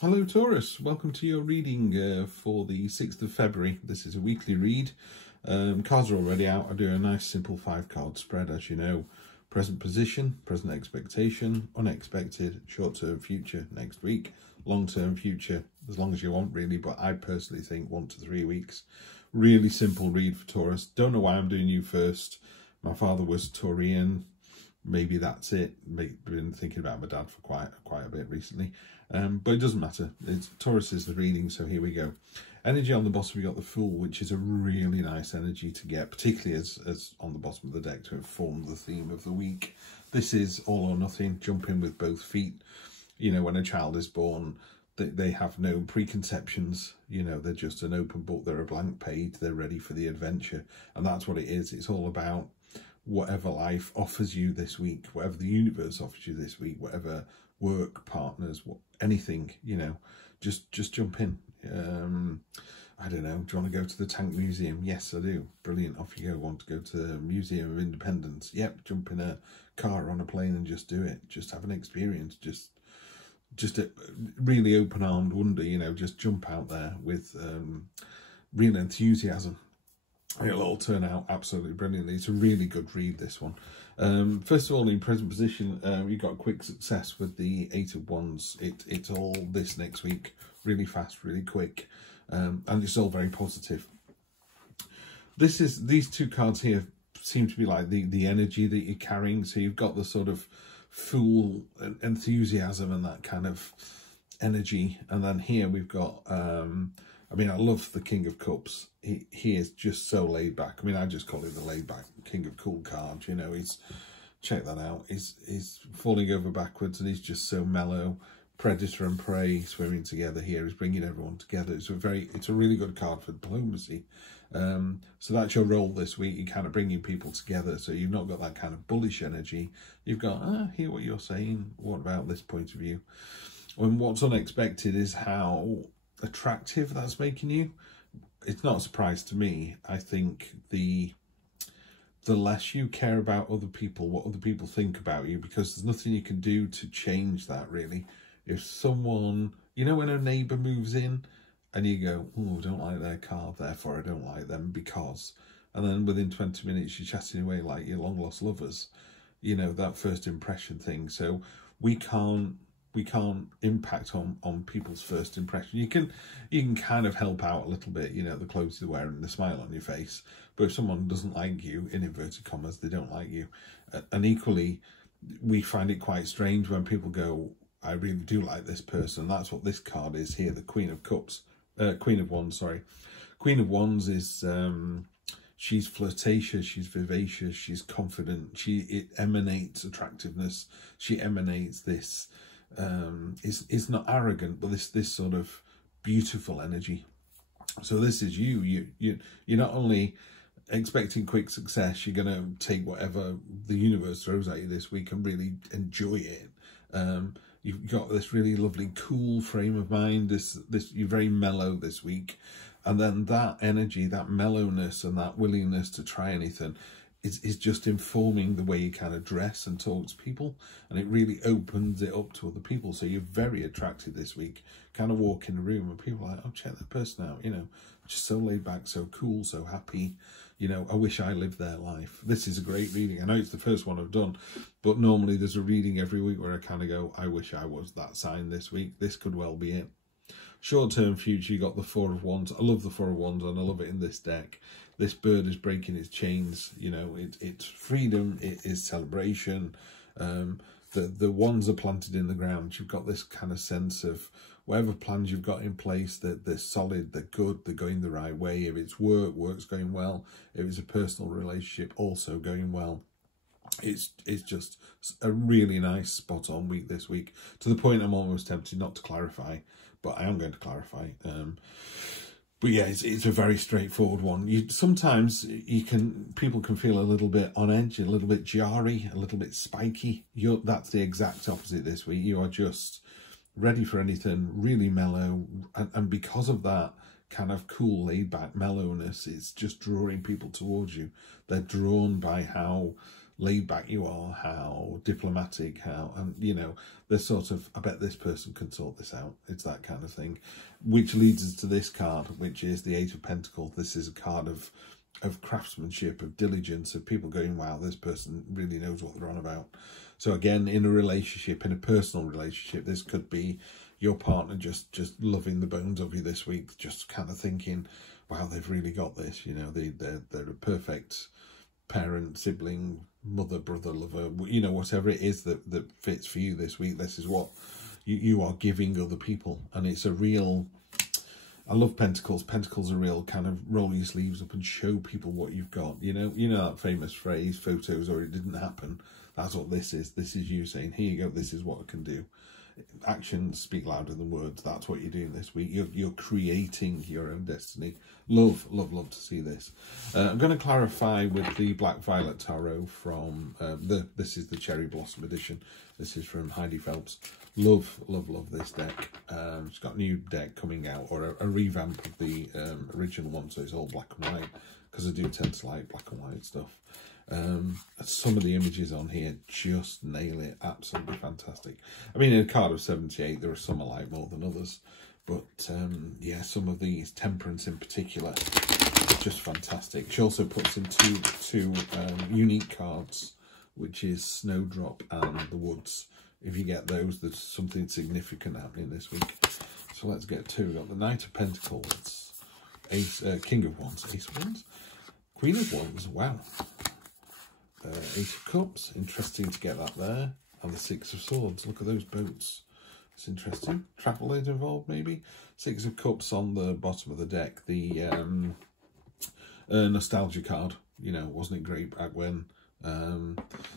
Hello Taurus, welcome to your reading for the 6th of February. This is a weekly read. Cards are already out. I do a nice simple 5-card spread, as you know. Present position, present expectation, unexpected, short-term future next week, long-term future, as long as you want really, but I personally think 1 to 3 weeks. Really simple read for Taurus. Don't know why I'm doing you first. My father was Taurian. Maybe that's it. Been thinking about my dad for quite a bit recently, but it doesn't matter. Taurus is the reading, so here we go. Energy on the bottom, we got the Fool, which is a really nice energy to get, particularly as on the bottom of the deck to inform the theme of the week. This is all or nothing. Jump in with both feet. You know, when a child is born, they have no preconceptions. You know, they're just an open book. They're a blank page. They're ready for the adventure, and that's what it is. It's all about whatever life offers you this week, whatever the universe offers you this week, whatever work, partners, anything, you know, just jump in. I don't know, do you want to go to the Tank Museum? Yes, I do. Brilliant, off you go. Want to go to the Museum of Independence? Yep, jump in a car, on a plane, and just do it. Just have an experience, just a really open-armed wonder, you know, just jump out there with real enthusiasm. It'll all turn out absolutely brilliantly. It's a really good read, this one. First of all, in present position, you've got quick success with the 8 of Wands. It's all this next week, really fast, really quick, and it's all very positive. These two cards here seem to be like the energy that you're carrying. So you've got the sort of Fool enthusiasm and that kind of energy, and then here we've got I mean, I love the King of Cups. He is just so laid back. I mean, I just call him the laid back King of Cool card. You know, check that out. He's falling over backwards and he's just so mellow. Predator and prey swimming together here. He's bringing everyone together. It's a really good card for diplomacy. So that's your role this week. You're kind of bringing people together. So you've not got that kind of bullish energy. You've got, hear what you're saying. What about this point of view? And what's unexpected is how attractive that's making you. It's not a surprise to me. I think the less you care about other people, what other people think about you, because there's nothing you can do to change that really. If someone, you know, when a neighbour moves in and you go, oh, I don't like their car, therefore I don't like them because, and then within 20 minutes you're chatting away like your long lost lovers, you know, that first impression thing. So we can't impact on people's first impression. You can kind of help out a little bit, you know, the clothes you're wearing, the smile on your face. But if someone doesn't like you, in inverted commas, they don't like you. And equally, we find it quite strange when people go, I really do like this person. That's what this card is here, the Queen of Cups, Queen of Wands, sorry. Queen of Wands is, she's flirtatious, she's vivacious, she's confident, it emanates attractiveness, she emanates this, it's not arrogant, but this sort of beautiful energy. So this is you're not only expecting quick success, you're going to take whatever the universe throws at you this week and really enjoy it. You've got this really lovely cool frame of mind. You're very mellow this week, and then that energy, that mellowness and that willingness to try anything is just informing the way you kind of dress and talk to people, and it really opens it up to other people. So you're very attractive this week. Kind of walk in a room and people are like, oh, check that person out, you know, just so laid back, so cool, so happy. You know, I wish I lived their life. This is a great reading. I know it's the first one I've done, but normally there's a reading every week where I kind of go, I wish I was that sign this week. This could well be it. Short-term future, you got the 4 of Wands. I love the 4 of Wands and I love it in this deck. This bird is breaking its chains. You know, it's freedom. It is celebration. The wands are planted in the ground. You've got this kind of sense of whatever plans you've got in place, that they're solid, they're good, they're going the right way. If it's work's going well. If it's a personal relationship, also going well. It's just a really nice spot-on week this week, to the point I'm almost tempted not to clarify, but I am going to clarify. But yeah, it's a very straightforward one. Sometimes people can feel a little bit on edge, a little bit jarry, a little bit spiky. That's the exact opposite this week. You are just ready for anything, really mellow, and because of that kind of cool, laid back mellowness, it's just drawing people towards you. They're drawn by how laid back you are, how diplomatic, how, and you know, there's sort of, I bet this person can sort this out. It's that kind of thing, which leads us to this card, which is the Eight of Pentacles. This is a card of craftsmanship, of diligence, of people going, wow, this person really knows what they're on about. So again, in a relationship, in a personal relationship, this could be your partner just loving the bones of you this week, just kind of thinking, wow, they've really got this, you know, they're a perfect parent, sibling, mother, brother, lover, you know, whatever it is that fits for you this week. This is what you are giving other people. And it's a real, I love Pentacles. Pentacles are real kind of roll your sleeves up and show people what you've got. You know that famous phrase, photos or it didn't happen. That's what this is. This is you saying, here you go, this is what I can do. Actions speak louder than words. That's what you're doing this week. You're creating your own destiny. Love to see this. I'm going to clarify with the Black Violet Tarot from this is the Cherry Blossom edition. This is from Heidi Phelps. Love this deck. It's got a new deck coming out, or a revamp of the original one, so it's all black and white, because I do tend to like black and white stuff. Some of the images on here just nail it. Absolutely fantastic. I mean, in a card of 78, there are some I like more than others, but yeah, some of these, Temperance in particular, just fantastic. She also puts in two unique cards, which is Snowdrop and the Woods. If you get those, there's something significant happening this week. So let's get to, we've got the Knight of Pentacles, Ace, King of Wands, Ace of Wands, Queen of Wands, wow. Eight of Cups, interesting to get that there, and the Six of Swords. Look at those boats, it's interesting. Travel aid involved maybe. Six of Cups on the bottom of the deck, the nostalgia card, you know, wasn't it great back when?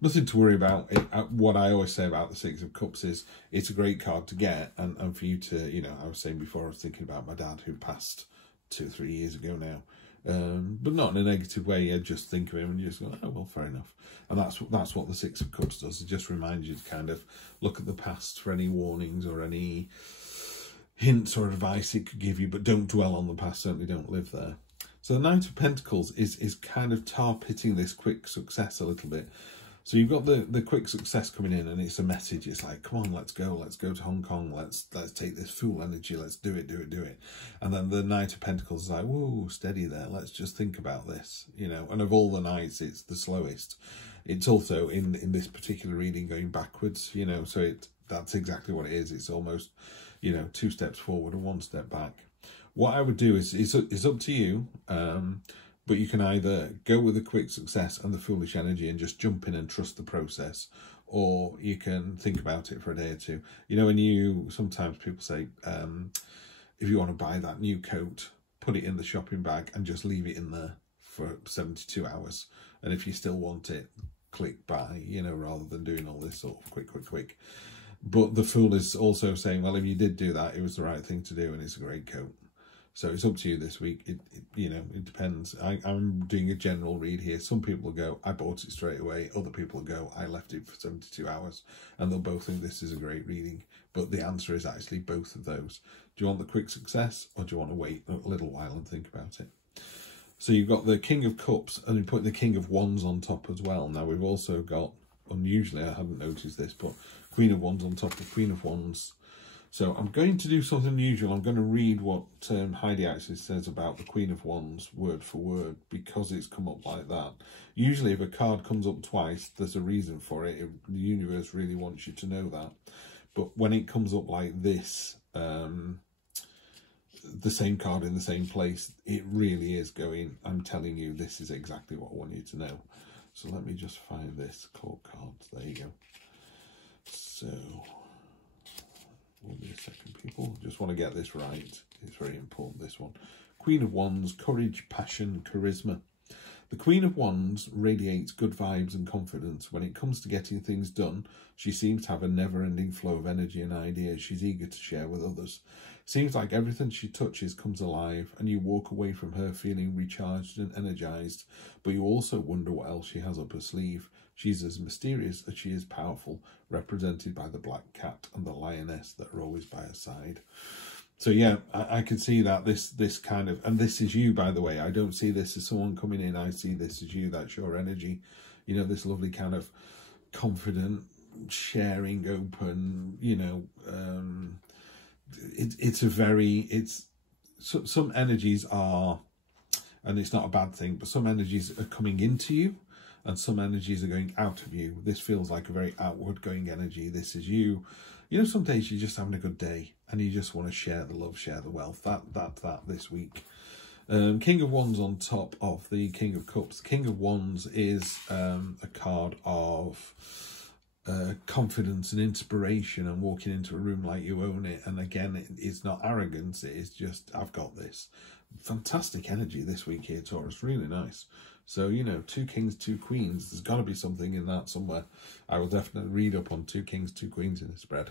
Nothing to worry about. What I always say about the Six of Cups is it's a great card to get, and for you to, you know, I was saying before, I was thinking about my dad who passed 2 or 3 years ago now. But not in a negative way. You just think of him and you just go, oh well, fair enough. And that's what the Six of Cups does. It just reminds you to kind of look at the past for any warnings or any hints or advice it could give you, but don't dwell on the past. Certainly don't live there. So the Knight of Pentacles is kind of tar-pitting this quick success a little bit. So you've got the quick success coming in, and it's a message. It's like, come on, let's go to Hong Kong. Let's take this fool energy. Let's do it. And then the Knight of Pentacles is like, whoa, steady there. Let's just think about this, you know. And of all the nights, it's the slowest. It's also in this particular reading going backwards, you know. So that's exactly what it is. It's almost, you know, 2 steps forward and 1 step back. What I would do is it's up to you. But you can either go with the quick success and the foolish energy and just jump in and trust the process, or you can think about it for a day or two. You know, when sometimes people say, if you want to buy that new coat, put it in the shopping bag and just leave it in there for 72 hours. And if you still want it, click buy, you know, rather than doing all this sort of quick. But the fool is also saying, well, if you did do that, it was the right thing to do and it's a great coat. So it's up to you this week. You know, it depends. I'm doing a general read here. Some people will go, I bought it straight away. Other people will go, I left it for 72 hours. And they'll both think this is a great reading. But the answer is actually both of those. Do you want the quick success, or do you want to wait a little while and think about it? So you've got the King of Cups, and you're putting the King of Wands on top as well. Now we've also got, unusually, I hadn't noticed this, but Queen of Wands on top of Queen of Wands. So I'm going to do something unusual. I'm going to read what Heidi actually says about the Queen of Wands word for word, because it's come up like that. Usually if a card comes up twice, there's a reason for it. The universe really wants you to know that. But when it comes up like this, the same card in the same place, it really is going, I'm telling you, this is exactly what I want you to know. So let me just find this court card. There you go. So... will be a second, people. Just want to get this right. It's very important, this one. Queen of Wands, courage, passion, charisma. The Queen of Wands radiates good vibes and confidence. When it comes to getting things done, she seems to have a never-ending flow of energy and ideas she's eager to share with others. Seems like everything she touches comes alive, and you walk away from her feeling recharged and energized, but you also wonder what else she has up her sleeve. She's as mysterious as she is powerful, represented by the black cat and the lioness that are always by her side. So yeah, I can see that this kind of, and this is you, by the way. I don't see this as someone coming in. I see this as you. That's your energy. you know, this lovely kind of confident, sharing, open, you know, some energies are, and it's not a bad thing, but some energies are coming into you and some energies are going out of you. This feels like a very outward going energy. This is you. You know, some days you're just having a good day and you just want to share the love, share the wealth. That this week. King of Wands on top of the King of Cups. The King of Wands is a card of confidence and inspiration and walking into a room like you own it. And again, it's not arrogance. It is just, I've got this. Fantastic energy this week here, Taurus. Really nice. So, you know, 2 kings, 2 queens. There's got to be something in that somewhere. I will definitely read up on 2 kings, 2 queens in the spread.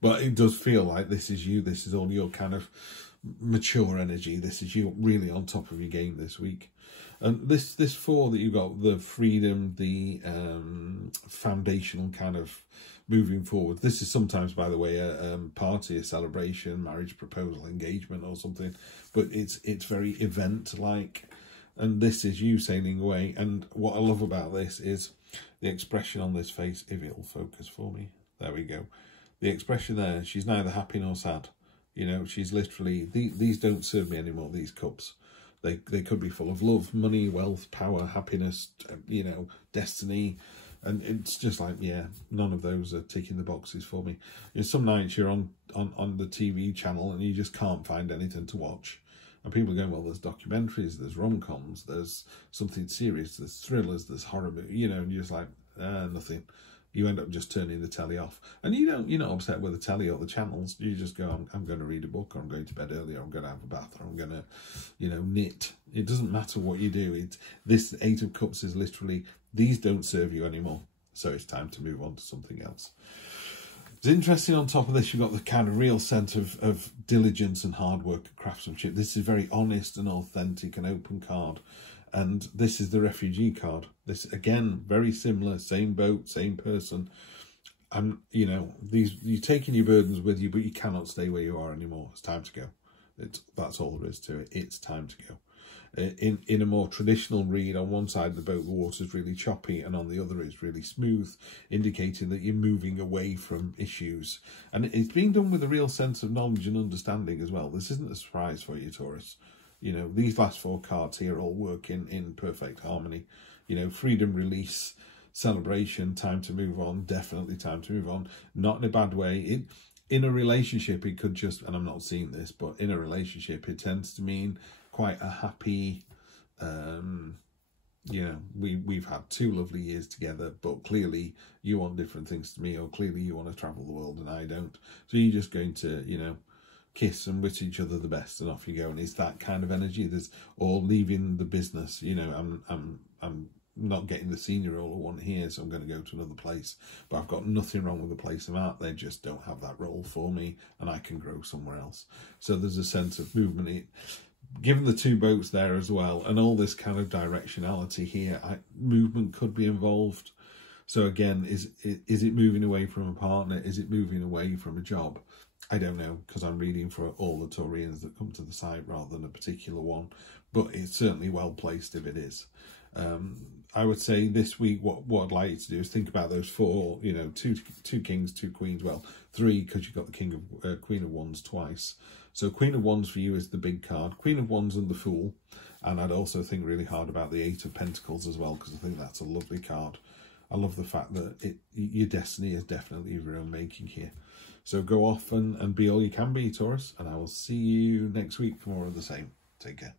But it does feel like this is you. This is all your kind of mature energy. This is you really on top of your game this week. And this 4 that you've got, the freedom, the foundational kind of moving forward. This is sometimes, by the way, a party, a celebration, marriage proposal, engagement or something. But it's very event-like. And this is you sailing away. And what I love about this is the expression on this face, if it'll focus for me. There we go. The expression there, she's neither happy nor sad. You know, she's literally, these don't serve me anymore, these cups. They could be full of love, money, wealth, power, happiness, you know, destiny. And it's just like, yeah, none of those are ticking the boxes for me. You know, some nights you're on the TV channel and you just can't find anything to watch. And people are going, well, there's documentaries, there's rom-coms, there's something serious, there's thrillers, there's horror movies, you know, and you're just like, nothing. You end up just turning the telly off. And you're not upset with the telly or the channels. You just go, I'm going to read a book, or I'm going to bed early, or I'm going to have a bath, or I'm going to, you know, knit. It doesn't matter what you do. This 8 of Cups is literally, these don't serve you anymore. So it's time to move on to something else. It's interesting, on top of this, you've got the kind of real sense of diligence and hard work and craftsmanship. This is very honest and authentic and open card. And this is the refugee card. This, again, very similar, same boat, same person. And, you know, you're taking your burdens with you, but you cannot stay where you are anymore. It's time to go. That's all there is to it. It's time to go. In a more traditional read, on one side of the boat, the water's really choppy, and on the other it's really smooth, indicating that you're moving away from issues. And it's being done with a real sense of knowledge and understanding as well. This isn't a surprise for you, Taurus. You know, these last 4 cards here all work in perfect harmony. You know, freedom, release, celebration, time to move on, definitely time to move on. Not in a bad way. In a relationship, it could just, and I'm not seeing this, but in a relationship, it tends to mean quite a happy, you know, we've had 2 lovely years together, but clearly you want different things to me, or clearly you want to travel the world and I don't. So you're just going to, you know, kiss and wish each other the best, and off you go. And it's that kind of energy. There's all leaving the business. You know, I'm not getting the senior role I want here, so I'm going to go to another place. But I've got nothing wrong with the place I'm at. They just don't have that role for me, and I can grow somewhere else. So there's a sense of movement. Given the 2 boats there as well, and all this kind of directionality here, movement could be involved. So again, is it moving away from a partner? Is it moving away from a job? I don't know, because I'm reading for all the Taurians that come to the site rather than a particular one, but it's certainly well placed if it is. I would say this week, what I'd like you to do is think about those 4, you know, two kings, 2 queens, well, 3, because you've got the Queen of Wands twice. So Queen of Wands for you is the big card, Queen of Wands and the Fool. And I'd also think really hard about the 8 of Pentacles as well, because I think that's a lovely card. I love the fact that your destiny is definitely of your own making here. So go off and be all you can be, Taurus, and I will see you next week for more of the same. Take care.